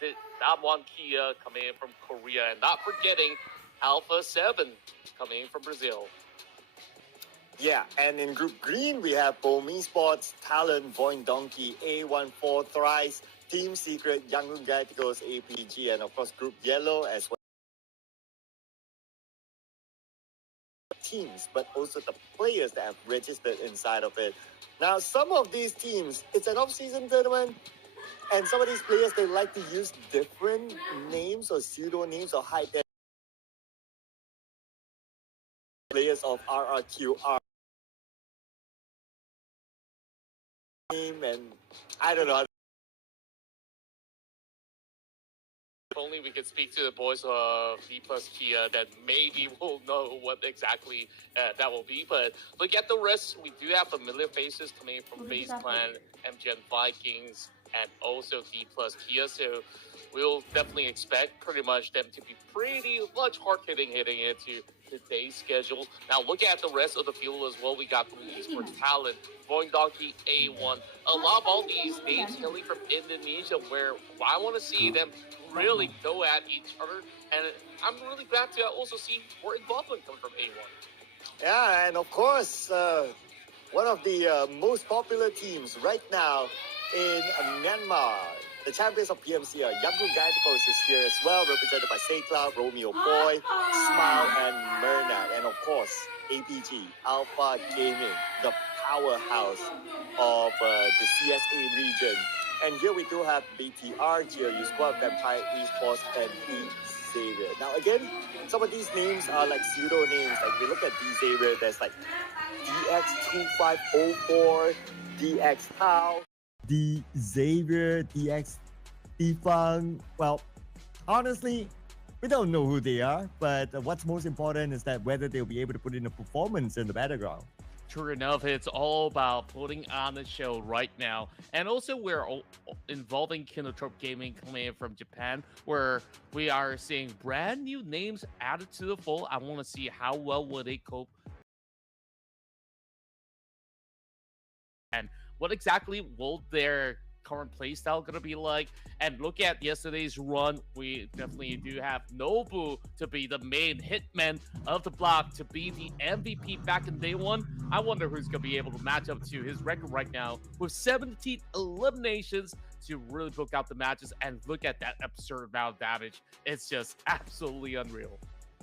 that one Kia coming in from Korea, and not forgetting Alpha 7 coming in from Brazil. Yeah, and in Group Green, we have Bomi Sports, Talent, Voin Donkey, A14 Thrice, Team Secret, Yangon Galacticos, APG, and of course Group Yellow as well. Teams, but also the players that have registered inside of it. Now, some of these teams, it's an off-season tournament, and some of these players, they like to use different names or pseudo-names or hide their players of RRQR name, and I don't know. If only we could speak to the boys of D plus Kia, that maybe we'll know what exactly that will be. But look at the rest. We do have familiar faces coming from Base Clan, MGN Vikings, and also D plus Kia. So we'll definitely expect pretty much them to be pretty much hard-hitting heading into today's schedule. Now look at the rest of the field as well. We got Pubg Sports Talent, Boing Donkey, A1. A lot of all these names coming from Indonesia, where I want to see them really go at each other, and I'm really glad to also see more involvement coming from A1. Yeah, and of course, one of the most popular teams right now in Myanmar, the champions of PMC, Yangon Galacticos is here as well, represented by Saycloud, Romeo Boy, Smile, and Myrna, and of course, APG, Alpha Gaming, the powerhouse of the CSA region. And here we do have BTR, GRU Squad, Vampire Esports, and D-Xavier. Now again, some of these names are like pseudo names. Like we look at D-Xavier, there's like DX2504, DX Tao, D-Xavier, DX Defang. Well, honestly, we don't know who they are, but what's most important is that whether they'll be able to put in a performance in the battleground. True enough, it's all about putting on the show right now. And also, we're involving Kinotrope Gaming coming in from Japan, where we are seeing brand new names added to the fold. I want to see how well will they cope. And what exactly will their current playstyle gonna be like? And look at yesterday's run. We definitely do have Nobu to be the main hitman of the block, to be the MVP back in day one. I wonder who's gonna be able to match up to his record right now with 17 eliminations to really book out the matches. And look at that absurd amount of damage. It's just absolutely unreal.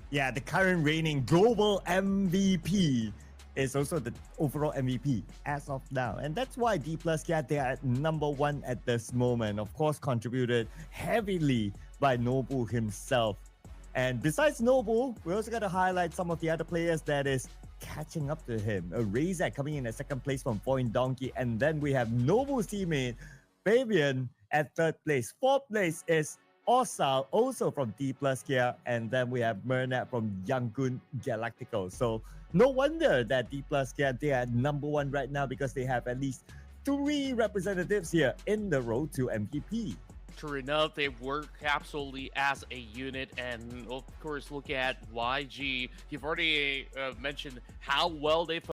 Yeah, the current reigning global MVP is also the overall MVP as of now. And that's why D plus Kia, they are #1 at this moment. Of course, contributed heavily by Nobu himself. And besides Nobu, we also got to highlight some of the other players that is catching up to him. Razak coming in at second place from Voin Donkey. And then we have Nobu's teammate, Fabian, at third place. Fourth place is Osal, also from D plus Kia. And then we have Myrna from Yangon Galactical. So no wonder that D plus Kia, they are #1 right now, because they have at least 3 representatives here in the road to MVP. True enough, they work absolutely as a unit. And of course, look at YG. You've already mentioned how well they've